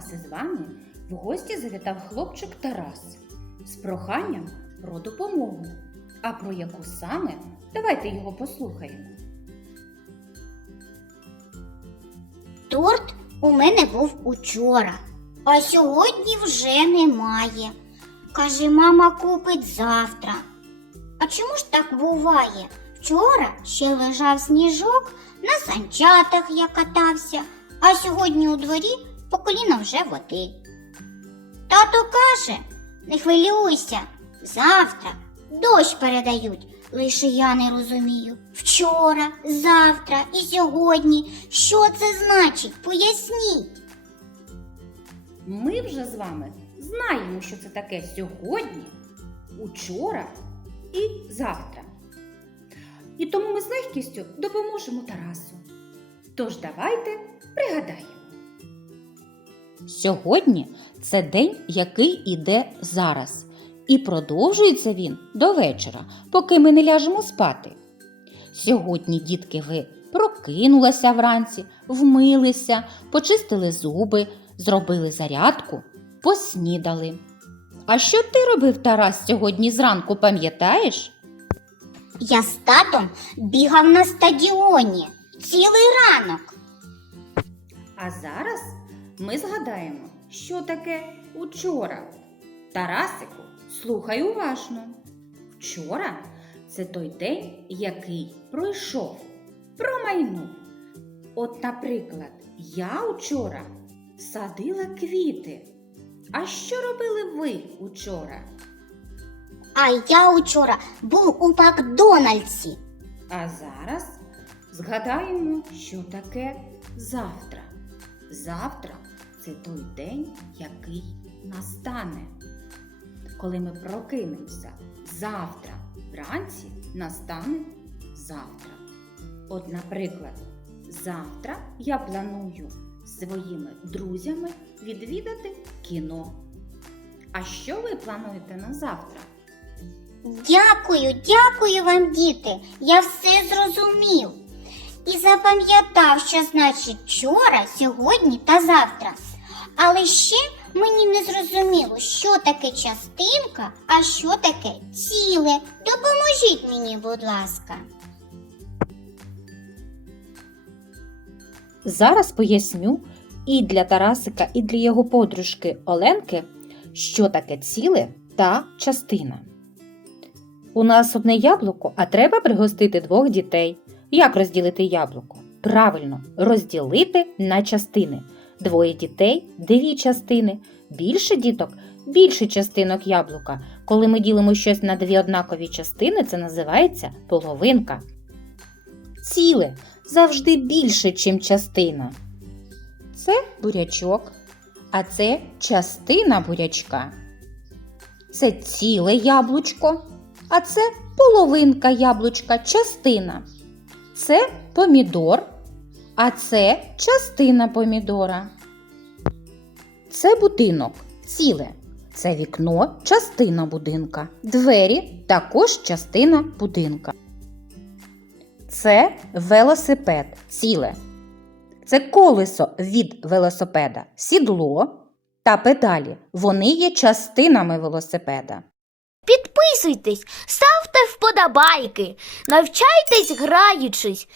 Нас із вами в гості завітав хлопчик Тарас з проханням про допомогу. А про яку саме? Давайте його послухаємо. Торт у мене був учора, а сьогодні вже немає. Каже, мама купить завтра. А чому ж так буває? Вчора ще лежав сніжок, на санчатах я катався, а сьогодні у дворі по коліна вже води. Тато каже, не хвилюйся, завтра дощ передають. Лише я не розумію. Вчора, завтра і сьогодні. Що це значить? Поясніть. Ми вже з вами знаємо, що це таке сьогодні, учора і завтра. І тому ми з легкістю допоможемо Тарасу. Тож давайте пригадаємо. Сьогодні це день, який іде зараз, і продовжується він до вечора, поки ми не ляжемо спати. Сьогодні, дітки, ви прокинулися вранці, вмилися, почистили зуби, зробили зарядку, поснідали. А що ти робив, Тарас, сьогодні зранку, пам'ятаєш? Я з татом бігав на стадіоні цілий ранок. А зараз ми згадаємо, що таке учора. Тарасику, слухай уважно. Вчора це той день, який пройшов, промайнув. От, наприклад, я учора садила квіти. А що робили ви учора? А я учора був у Макдональдсі. А зараз згадаємо, що таке завтра. Завтра це той день, який настане. Коли ми прокинемося завтра вранці, настане завтра. От, наприклад, завтра я планую своїми друзями відвідати кіно. А що ви плануєте на завтра? Дякую, дякую вам, діти. Я все зрозумів. І запам'ятав, що значить вчора, сьогодні та завтра. Але ще мені не зрозуміло, що таке частинка, а що таке ціле. Допоможіть мені, будь ласка. Зараз поясню і для Тарасика, і для його подружки Оленки, що таке ціле та частина. У нас одне яблуко, а треба пригостити двох дітей. Як розділити яблуко? Правильно, розділити на частини. Двоє дітей дві частини. Більше діток більше частинок яблука. Коли ми ділимо щось на дві однакові частини, це називається половинка. Ціле завжди більше, чим частина. Це бурячок, а це частина бурячка. Це ціле яблучко, а це половинка яблучка, частина. Це помідор, а це частина помідора. Це будинок, ціле. Це вікно, частина будинка. Двері також частина будинка. Це велосипед, ціле. Це колесо від велосипеда, сідло та педалі. Вони є частинами велосипеда. Підписуйтесь, ставте вподобайки, навчайтесь граючись